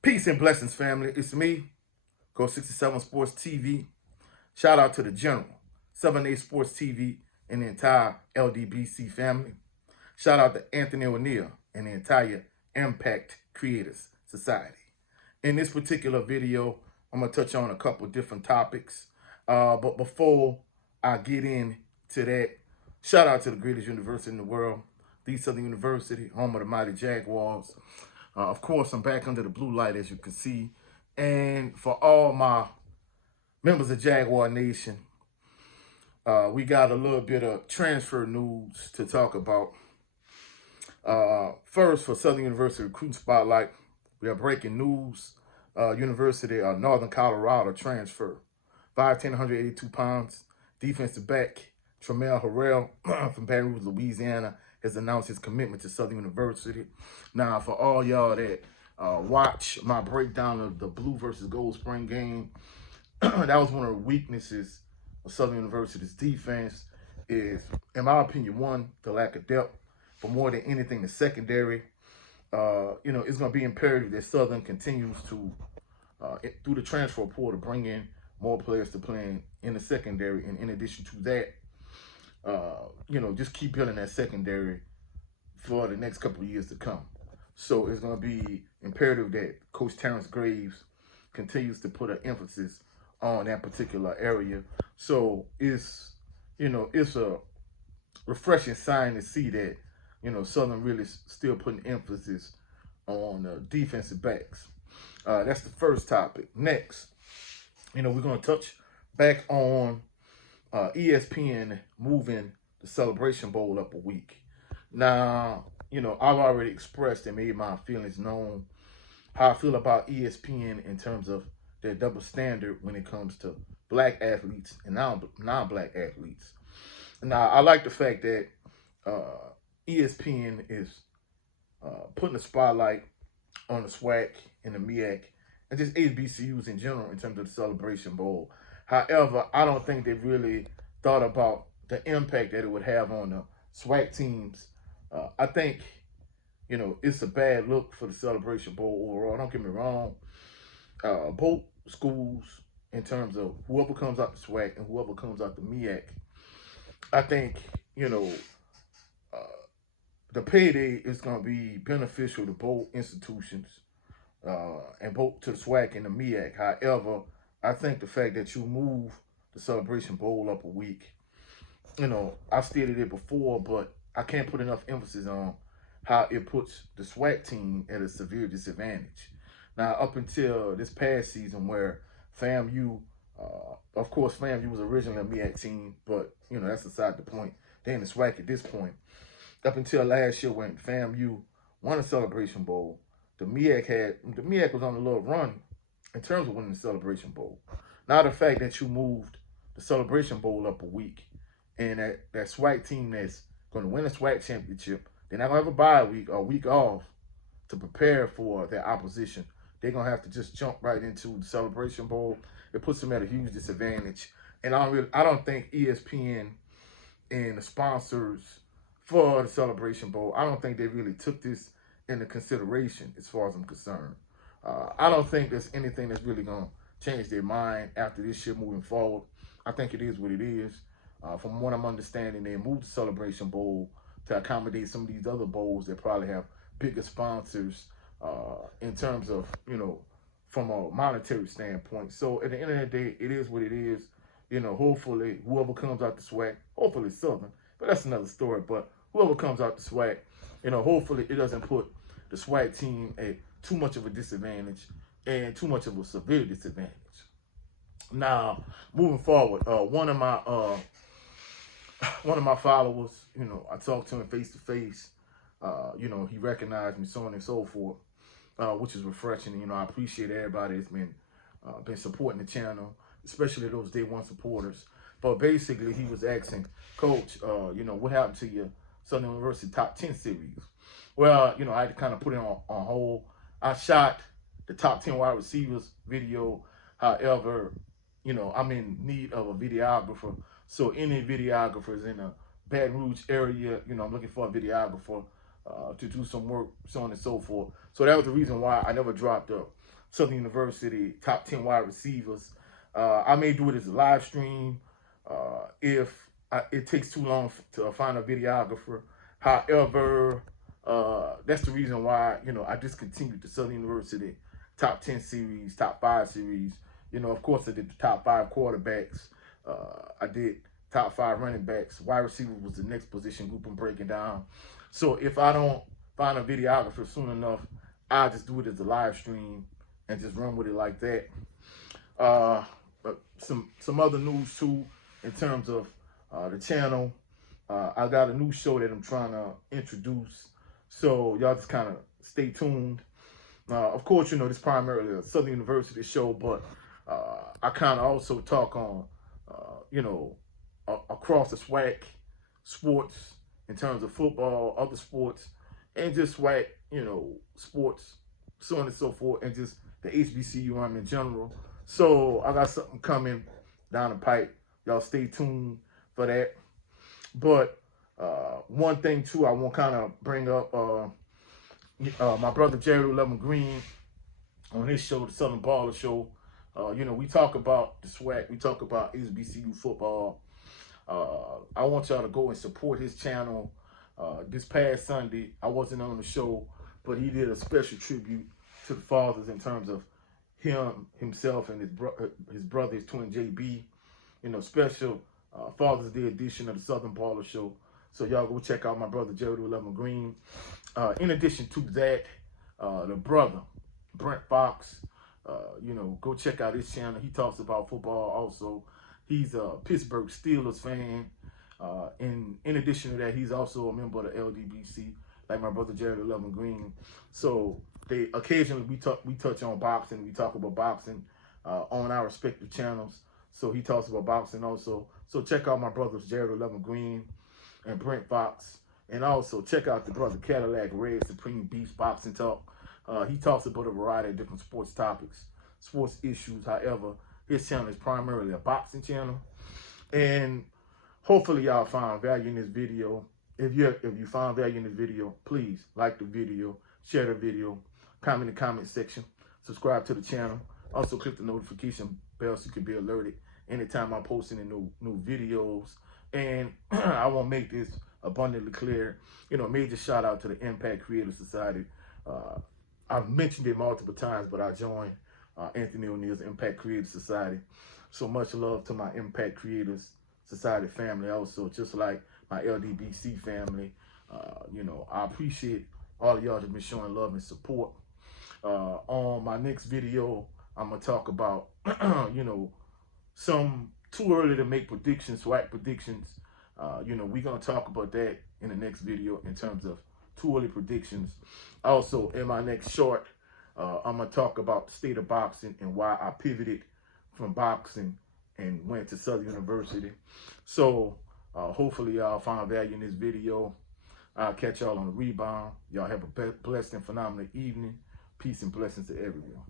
Peace and blessings, family. It's me, Go 67 Sports TV. Shout out to the General, 7A Sports TV, and the entire LDBC family. Shout out to Anthony O'Neill and the entire Impact Creators Society. In this particular video, I'm going to touch on a couple different topics. But before I get into that, shout out to the greatest university in the world, the Southern University, home of the mighty Jaguars. Of course, I'm back under the blue light, as you can see. And for all my members of Jaguar Nation, we got a little bit of transfer news to talk about. First, for Southern University Recruiting Spotlight, we have breaking news. University of Northern Colorado transfer. 5'10", 182 pounds. Defensive back Tremell Harrell from Baton Rouge, Louisiana, has announced his commitment to Southern University. Now, for all y'all that watch my breakdown of the blue versus gold spring game, that was one of the weaknesses of Southern University's defense is, in my opinion, one, the lack of depth, but more than anything, the secondary. It's going to be imperative that Southern continues to, through the transfer portal, bring in more players to play in the secondary. And in addition to that, just keep building that secondary for the next couple of years to come. So it's going to be imperative that Coach Terrence Graves continues to put an emphasis on that particular area. So it's a refreshing sign to see that, Southern really still putting emphasis on defensive backs. That's the first topic. Next, we're going to touch back on ESPN moving the Celebration Bowl up a week. Now, I've already expressed and made my feelings known how I feel about ESPN in terms of their double standard when it comes to black athletes and non-black athletes. Now, I like the fact that ESPN is putting a spotlight on the SWAC and the MEAC and just HBCUs in general in terms of the Celebration Bowl. However, I don't think they really thought about the impact that it would have on the SWAC teams. I think, it's a bad look for the Celebration Bowl overall. Don't get me wrong. Both schools, in terms of whoever comes out the SWAC and whoever comes out the MEAC, I think, the payday is going to be beneficial to both institutions and both to the SWAC and the MEAC. However, I think the fact that you move the Celebration Bowl up a week, I stated it before, but I can't put enough emphasis on how it puts the SWAC team at a severe disadvantage. Now, up until this past season where FAMU, of course, FAMU was originally a MEAC team, but, that's beside the point. They're in the SWAC at this point. Up until last year when FAMU won a Celebration Bowl, the MEAC was on a little run in terms of winning the Celebration Bowl. Now the fact that you moved the Celebration Bowl up a week and that SWAC team that's going to win the SWAC championship, they're not going to have a bye week or a week off to prepare for their opposition. They're going to have to just jump right into the Celebration Bowl. It puts them at a huge disadvantage. And I don't think ESPN and the sponsors for the Celebration Bowl, I don't think they really took this into consideration as far as I'm concerned. I don't think there's anything that's really going to change their mind after this year moving forward. I think it is what it is. From what I'm understanding, they moved the Celebration Bowl to accommodate some of these other bowls that probably have bigger sponsors in terms of, from a monetary standpoint. So at the end of the day, it is what it is. Hopefully whoever comes out the SWAC, hopefully Southern, but that's another story. But whoever comes out the SWAC, hopefully it doesn't put the SWAC team at too much of a disadvantage and too much of a severe disadvantage. Now, moving forward, one of my followers, I talked to him face to face. He recognized me, so on and so forth, which is refreshing. I appreciate everybody that's been supporting the channel, especially those day one supporters. But basically, he was asking, Coach, what happened to your Southern University Top 10 series? Well, I had to kind of put it on hold. I shot the top 10 wide receivers video. However, I'm in need of a videographer. So any videographers in the Baton Rouge area, I'm looking for a videographer to do some work, so on and so forth. So that was the reason why I never dropped Southern University top 10 wide receivers. I may do it as a live stream if it takes too long to find a videographer. However, that's the reason why, I discontinued the Southern University top 10 series, top 5 series. Of course, I did the top 5 quarterbacks. I did top 5 running backs. Wide receiver was the next position group I'm breaking down. So if I don't find a videographer soon enough, I'll just do it as a live stream and just run with it like that. But some other news too in terms of the channel. I got a new show that I'm trying to introduce. So y'all just kind of stay tuned. Of course, this primarily a Southern University show, but I kind of also talk on, across the SWAC sports in terms of football, other sports, and just SWAC, sports, so on and so forth, and just the HBCU I'm in general. So I got something coming down the pipe. Y'all stay tuned for that. But one thing too, I want to kind of bring up my brother Jerry Lemon Green on his show, the Southern Baller Show. We talk about the SWAC, we talk about HBCU football. I want y'all to go and support his channel. This past Sunday, I wasn't on the show, but he did a special tribute to the fathers in terms of himself, and his brother, his twin JB. Special Father's Day edition of the Southern Baller Show. So y'all go check out my brother Jerry Lemon Green. In addition to that, the brother Brent Fox. Go check out his channel. He talks about football also. He's a Pittsburgh Steelers fan. In addition to that, he's also a member of the LDBC, like my brother Jerry Lemon Green. So they occasionally we touch on boxing. We talk about boxing on our respective channels. So he talks about boxing also. So check out my brothers Jerry Lemon Green and Brent Fox. And also check out the brother Cadillac Red Supreme Beast Boxing Talk. He talks about a variety of different sports topics, sports issues. However, his channel is primarily a boxing channel. And hopefully y'all find value in this video. If you find value in this video, please like the video, share the video, comment in the comment section, subscribe to the channel. Also click the notification bell so you can be alerted anytime I'm posting new videos. And I want to make this abundantly clear. Major shout out to the Impact Creative Society. I've mentioned it multiple times, but I joined Anthony O'Neill's Impact Creative Society. So much love to my Impact Creators Society family also, just like my LDBC family. I appreciate all of y'all that have been showing love and support. On my next video, I'm going to talk about, some too early to make predictions, SWAC predictions. We're going to talk about that in the next video in terms of too early predictions. Also, in my next short, I'm going to talk about the state of boxing and why I pivoted from boxing and went to Southern University. So hopefully y'all find value in this video. I'll catch y'all on the rebound. Y'all have a blessed and phenomenal evening. Peace and blessings to everyone.